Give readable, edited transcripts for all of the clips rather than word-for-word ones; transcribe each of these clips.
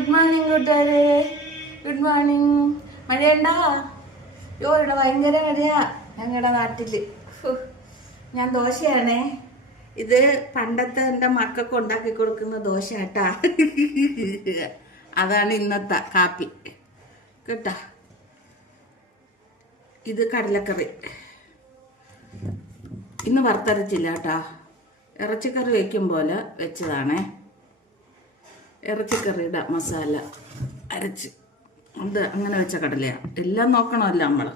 Good morning കൂട്ടുകാരെ, good morning. മഴയുണ്ടോ? ഇവിടെ ഭയങ്കര മഴയാ ഞങ്ങളുടെ നാട്ടില്. ഞാൻ ദോശയാണേ. ഇത് പണ്ടത്തെ എൻ്റെ മക്കൾക്ക് ഉണ്ടാക്കി കൊടുക്കുന്ന ദോശ കേട്ടാ. അതാണ് ഇന്നത്തെ കാപ്പി കേട്ടാ. ഇത് കടലക്കറി. ഇന്ന് വറുത്തരച്ചില്ല കേട്ടാ, ഇറച്ചിക്കറി വയ്ക്കും പോലെ വെച്ചതാണേ. ഇറച്ചിക്കറിയുടെ മസാല അരച്ച് അത് അങ്ങനെ വെച്ച കടലയാണ്. എല്ലാം നോക്കണമല്ലോ നമ്മൾ.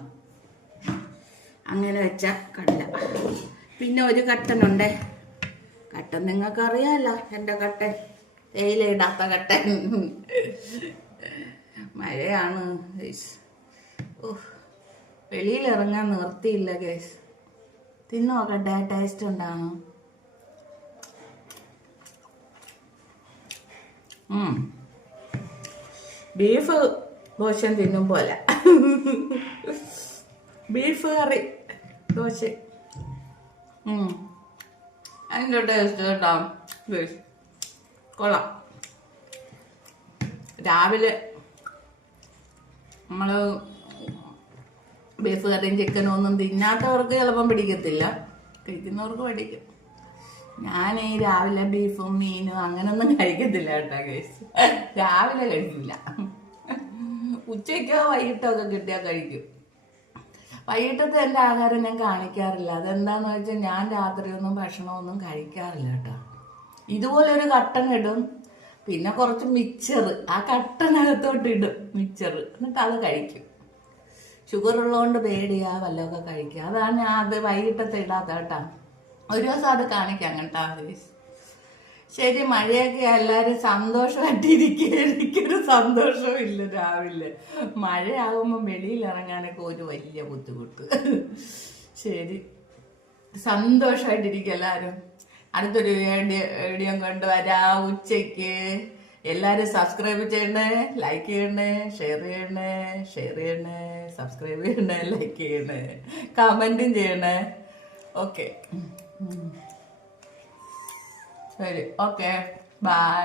അങ്ങനെ വെച്ച കടല. പിന്നെ ഒരു കട്ടനുണ്ടേ. കട്ടൻ നിങ്ങൾക്ക് അറിയാമല്ലോ, എൻ്റെ കട്ടൻ, തേയിലയിടാത്ത കട്ടൻ. മഴയാണ് ഗൈസ്. വെളിയിലിറങ്ങാൻ നിർത്തിയില്ല ഗൈസ്. തിന്നോക്കട്ടെ, ടേസ്റ്റ് ഉണ്ടാണോ? ബീഫ് ദോശ തിന്നും പോലെ. ബീഫ് കറി ദോശ അതിൻ്റെ ടേസ്റ്റ് കേട്ടോ. കൊള്ളാം. രാവിലെ നമ്മൾ ബീഫ് കറിയും ചിക്കനും ഒന്നും തിന്നാത്തവർക്ക് ചിലപ്പം പിടിക്കത്തില്ല, കഴിക്കുന്നവർക്ക് പഠിക്കും. ഞാൻ ഈ രാവിലെ ബീഫും മീനും അങ്ങനൊന്നും കഴിക്കത്തില്ല കേട്ടോ ഗൈസ്. രാവിലെ കഴിക്കില്ല. ഉച്ചയ്ക്കോ വൈകിട്ടോ ഒക്കെ കിട്ടിയാൽ കഴിക്കും. വൈകിട്ടത്തെ എൻ്റെ ആഹാരം ഞാൻ കാണിക്കാറില്ല. അതെന്താന്ന് വെച്ചാൽ ഞാൻ രാത്രിയൊന്നും ഭക്ഷണമൊന്നും കഴിക്കാറില്ല കേട്ടോ. ഇതുപോലൊരു കട്ടൻ ഇടും, പിന്നെ കുറച്ച് മിച്ചർ ആ കട്ടനകത്തോട്ട് ഇടും, മിച്ചർ, എന്നിട്ട് അത് കഴിക്കും. ഷുഗർ ഉള്ളതുകൊണ്ട് പേടിയാ വല്ലതൊക്കെ കഴിക്കുക. അതാണ് ഞാൻ അത് വൈകിട്ടത്തെ ഇടാത്ത കേട്ടോ. ഒരു ദിവസം അത് കാണിക്കാം കേട്ടോ. ശരി, മഴയൊക്കെ എല്ലാവരും സന്തോഷമായിട്ടിരിക്കുക. എനിക്കൊരു സന്തോഷവും ഇല്ല രാവിലെ. മഴയാകുമ്പോൾ വെളിയിലിറങ്ങാനൊക്കെ ഒരു വലിയ ബുദ്ധിമുട്ട്. ശരി, സന്തോഷമായിട്ടിരിക്കുക എല്ലാവരും. അടുത്തൊരു വീഡിയോ കൊണ്ടുവരാം ഉച്ചയ്ക്ക്. എല്ലാവരും സബ്സ്ക്രൈബ് ചെയ്യണേ, ലൈക്ക് ചെയ്യണേ, ഷെയർ ചെയ്യണേ, സബ്സ്ക്രൈബ് ചെയ്യണേ, ലൈക്ക് ചെയ്യണേ, കമൻറ്റും ചെയ്യണേ. ഓക്കെ, ശരി, ഓക്കെ, ബൈ.